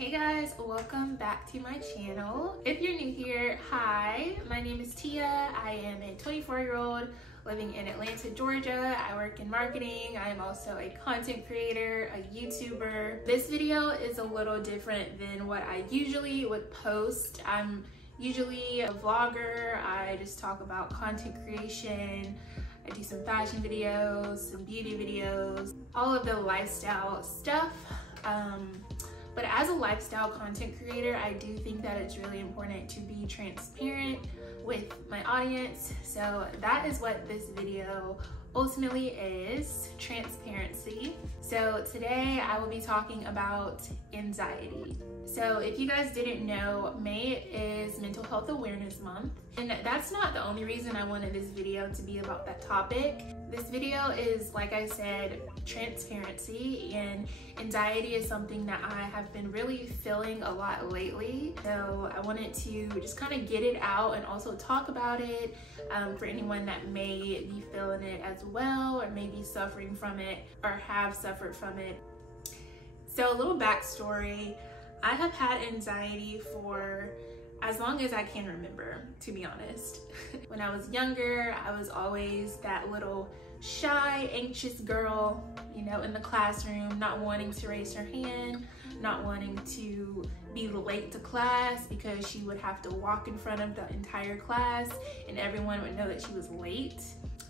Hey guys, welcome back to my channel. If you're new here, hi, my name is Tia. I am a 24-year-old living in Atlanta, Georgia. I work in marketing. I am also a content creator, a YouTuber. This video is a little different than what I usually would post. I'm usually a vlogger. I just talk about content creation. I do some fashion videos, some beauty videos, all of the lifestyle stuff. But as a lifestyle content creator, I do think that it's really important to be transparent with my audience. So that is what this video ultimately is, transparency. So today I will be talking about anxiety. So if you guys didn't know, May is Mental Health Awareness Month. And that's not the only reason I wanted this video to be about that topic. This video is, like I said, transparency, and anxiety is something that I have been really feeling a lot lately. So I wanted to just kind of get it out and also talk about it for anyone that may be feeling it as well, or may be suffering from it or have suffered from it. So a little backstory. I have had anxiety for as long as I can remember, to be honest. When I was younger, I was always that little shy, anxious girl, you know, in the classroom, not wanting to raise her hand, not wanting to be late to class because she would have to walk in front of the entire class and everyone would know that she was late.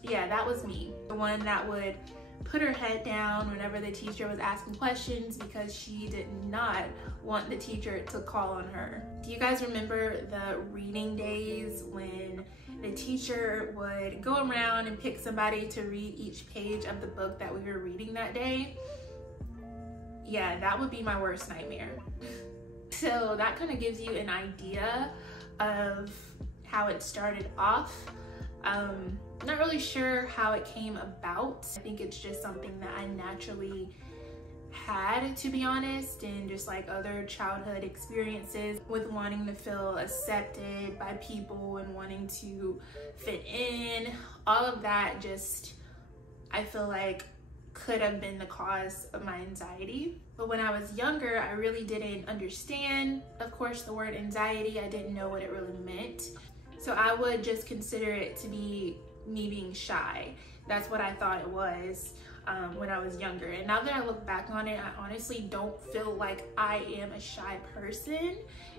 Yeah, that was me. The one that would put her head down whenever the teacher was asking questions because she did not want the teacher to call on her. Do you guys remember the reading days when the teacher would go around and pick somebody to read each page of the book that we were reading that day? Yeah, that would be my worst nightmare. So that kind of gives you an idea of how it started off. Not really sure how it came about. I think it's just something that I naturally had, to be honest, and just like other childhood experiences with wanting to feel accepted by people and wanting to fit in. All of that just, I feel like, could have been the cause of my anxiety. But when I was younger, I really didn't understand, of course, the word anxiety. I didn't know what it really meant. So I would just consider it to be me being shy. That's what I thought it was when I was younger. And now that I look back on it, I honestly don't feel like I am a shy person,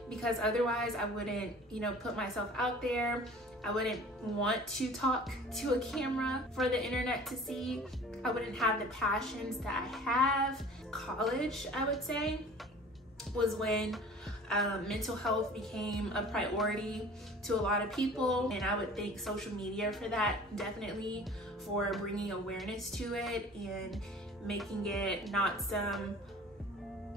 because otherwise I wouldn't, you know, put myself out there. I wouldn't want to talk to a camera for the internet to see. I wouldn't have the passions that I have. College, I would say, was when mental health became a priority to a lot of people, and I would thank social media for that, definitely, for bringing awareness to it and making it not some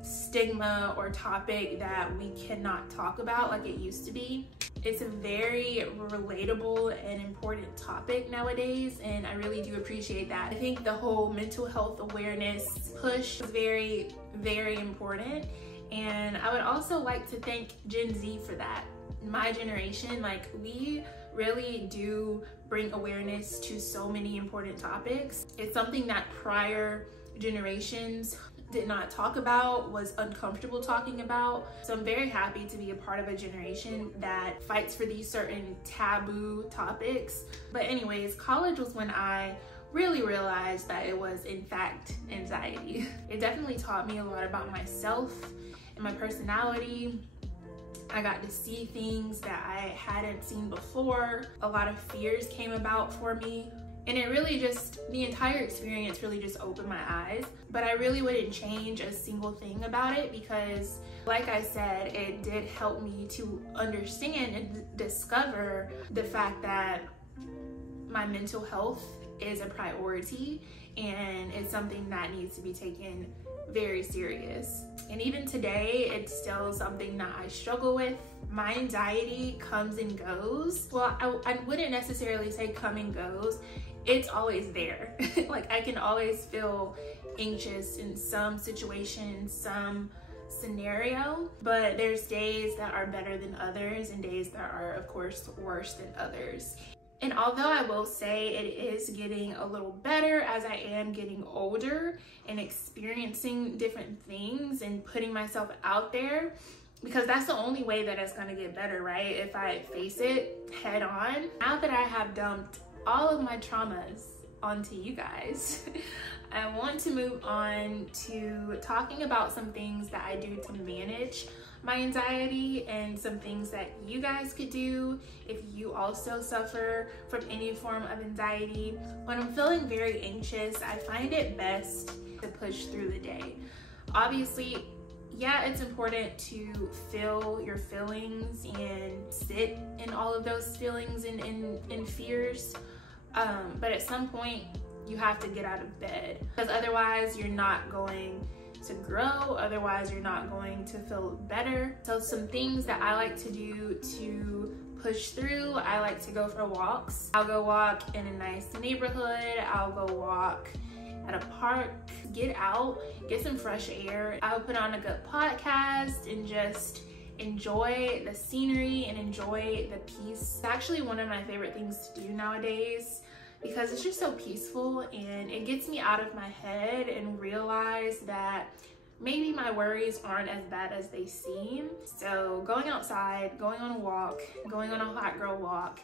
stigma or topic that we cannot talk about like it used to be. It's a very relatable and important topic nowadays, and I really do appreciate that. I think the whole mental health awareness push is very, very important. And I would also like to thank Gen Z for that. My generation, like, we really do bring awareness to so many important topics. It's something that prior generations did not talk about, was uncomfortable talking about. So I'm very happy to be a part of a generation that fights for these certain taboo topics. But anyways, college was when I really realized that it was in fact anxiety. It definitely taught me a lot about myself and my personality. I got to see things that I hadn't seen before. A lot of fears came about for me. And it really just, the entire experience really just opened my eyes. But I really wouldn't change a single thing about it because, like I said, it did help me to understand and discover the fact that my mental health is a priority and it's something that needs to be taken very serious. And even today, it's still something that I struggle with. My anxiety comes and goes. Well, I wouldn't necessarily say come and goes. It's always there. Like, I can always feel anxious in some situation, some scenario, but there's days that are better than others and days that are, of course, worse than others. And although I will say it is getting a little better as I am getting older and experiencing different things and putting myself out there, because that's the only way that it's going to get better, right? If I face it head on. Now that I have dumped all of my traumas onto you guys, I want to move on to talking about some things that I do to manage my anxiety and some things that you guys could do if you also suffer from any form of anxiety. When I'm feeling very anxious, I find it best to push through the day. Obviously, yeah, it's important to feel your feelings and sit in all of those feelings and fears, but at some point you have to get out of bed, because otherwise you're not going to grow, otherwise you're not going to feel better. So some things that I like to do to push through, I like to go for walks. I'll go walk in a nice neighborhood, I'll go walk at a park, get out, get some fresh air. I'll put on a good podcast and just enjoy the scenery and enjoy the peace. It's actually one of my favorite things to do nowadays, because it's just so peaceful and it gets me out of my head and realize that maybe my worries aren't as bad as they seem. So going outside, going on a walk, going on a hot girl walk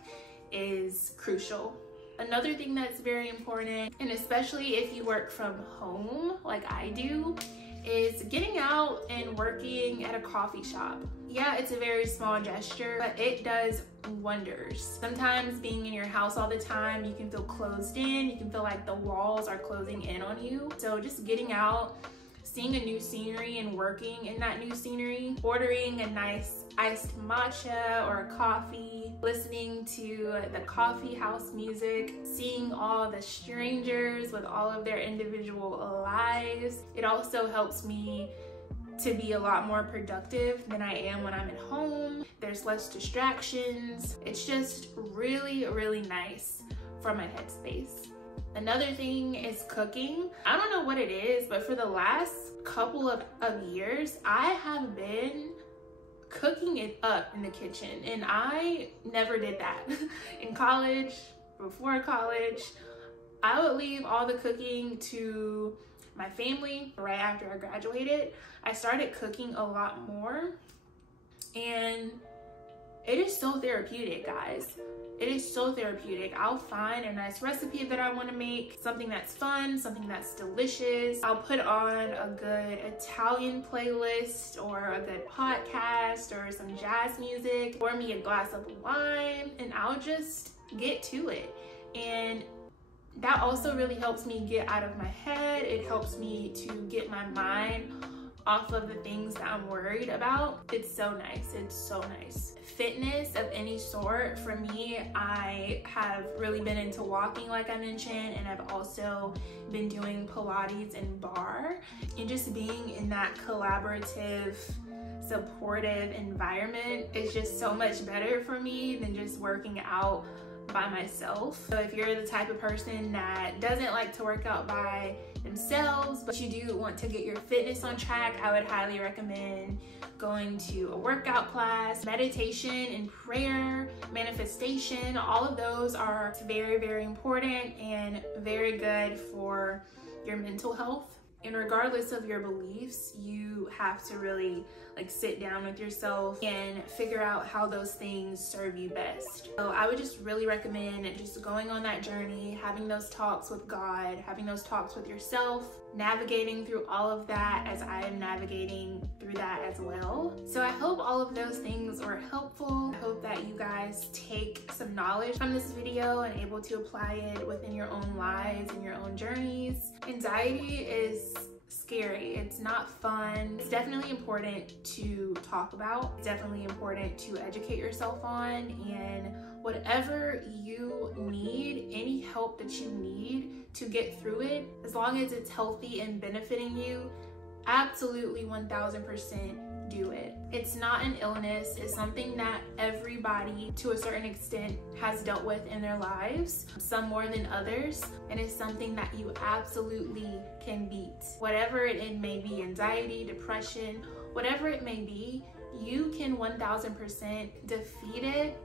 is crucial. Another thing that's very important, and especially if you work from home like I do, is getting out and working at a coffee shop. Yeah, it's a very small gesture, but it does wonders. Sometimes being in your house all the time, you can feel closed in, you can feel like the walls are closing in on you. So just getting out, seeing a new scenery and working in that new scenery, ordering a nice iced matcha or a coffee, listening to the coffee house music, seeing all the strangers with all of their individual lives. It also helps me to be a lot more productive than I am when I'm at home. There's less distractions. It's just really, really nice for my headspace. Another thing is cooking. I don't know what it is, but for the last couple of years, I have been cooking it up in the kitchen, and I never did that. In college, before college, I would leave all the cooking to my family. Right after I graduated, I started cooking a lot more, and it is so therapeutic, guys. It is so therapeutic. I'll find a nice recipe that I want to make, something that's fun, something that's delicious. I'll put on a good Italian playlist or a good podcast or some jazz music, pour me a glass of wine, and I'll just get to it. And that also really helps me get out of my head. It helps me to get my mind off of the things that I'm worried about. It's so nice. It's so nice. Fitness of any sort, for me, I have really been into walking like I mentioned, and I've also been doing Pilates and bar, and just being in that collaborative, supportive environment is just so much better for me than just working out by myself. So if you're the type of person that doesn't like to work out by themselves, but you do want to get your fitness on track, I would highly recommend going to a workout class. Meditation and prayer, manifestation, all of those are very, very important and very good for your mental health. And regardless of your beliefs, you have to really sit down with yourself and figure out how those things serve you best. So I would just really recommend just going on that journey, having those talks with God, having those talks with yourself, navigating through all of that as I am navigating through that as well. So I hope all of those things were helpful. I hope that you guys take some knowledge from this video and able to apply it within your own lives and your own journeys. Anxiety is scary. It's not fun. It's definitely important to talk about. It's definitely important to educate yourself on, and whatever you need, any help that you need to get through it, as long as it's healthy and benefiting you, absolutely 1000% do it. It's not an illness. It's something that everybody to a certain extent has dealt with in their lives, some more than others, and it's something that you absolutely can beat. Whatever it may be, anxiety, depression, whatever it may be, you can 1000% defeat it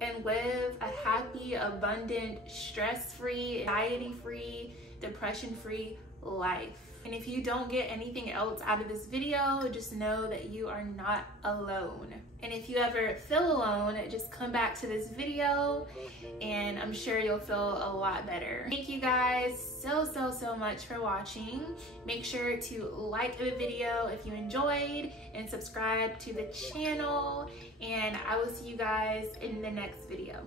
and live a happy, abundant, stress-free, anxiety-free, depression-free life. And if you don't get anything else out of this video, just know that you are not alone. And if you ever feel alone, just come back to this video and I'm sure you'll feel a lot better. Thank you guys so much for watching. Make sure to like the video if you enjoyed and subscribe to the channel, and I will see you guys in the next video.